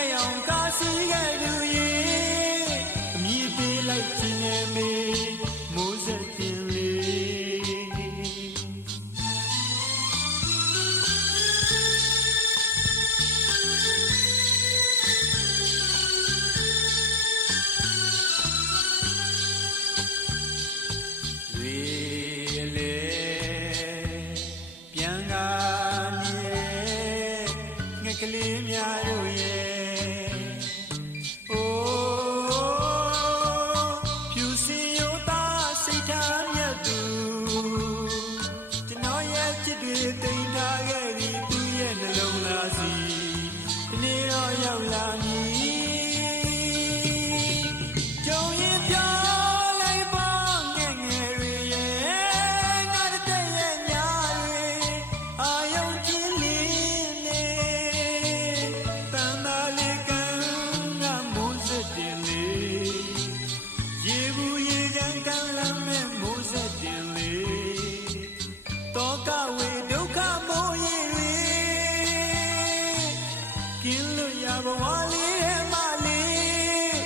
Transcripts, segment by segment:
လိုက်အောင်ကားစီးခဲ့သူရေအမြည်ပေးလိုက်ခြင်းနဲ့မေမိုးစက်တင်လေးကလေးများတို့ရဲ့အိုးဖြူစင်ရိုးသားစိတ်ထားမြတ်သူကျွန်တော်ရဲ့ချစ်တွေတိမ်ထားခဲ့သည်သူရဲ့နှလုံးသားစီဒီနေ့တော့ရောက်လာမည်ကြုံရင်ပြောလိုက်ပါငယ်ငယ်တွေရဲ့ငါတဲ့ရဲ့ညာတွေအာယုံကြည်လင်းရေဘူးရေချမ်းကမ်းလမ်းမဲ့မိုးစက်တင်လေးတောကဝေဒုက္ခမိုးရေတွေကင်းလို့ရဘဝလေးရဲ့မလေး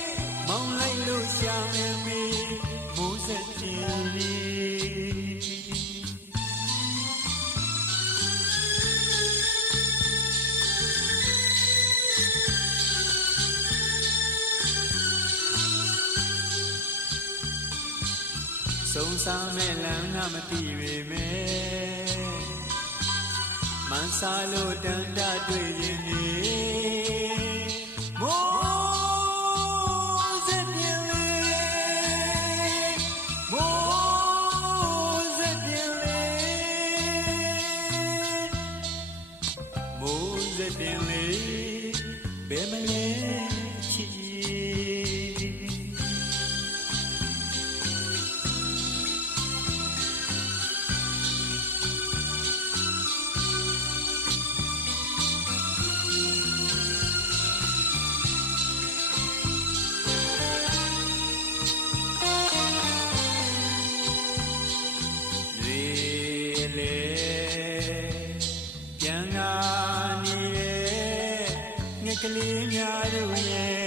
မောင်းလိုက်လို့ရှာမယ်မေမိုးစက်တင်လေးဆုံးစားမဲ့လမ်းကမသိပေမဲ့မန်းစားလို့တန်တတွေ့ခြင်းနေမိုးစက်ပြင်းလေးမိုးစက်ပြင်းလေးမိုးစက်ပြင်းလေးဘယ်မလဲချစ်ပြန်လာနေတဲ့ငှက်ကလေးများတို့ရဲ့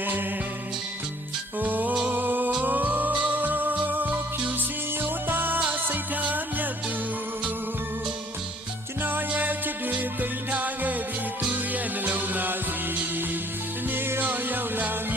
အိုးဖြူစင်ရိုးသားစိတ်ထားမြတ်သူကျွန်တော်ရဲ့ချစ်တွေပိန်ထားခဲ့သည်သူရဲ့နှလုံးသားစီဒီနေ့တော့ရောက်လာမည်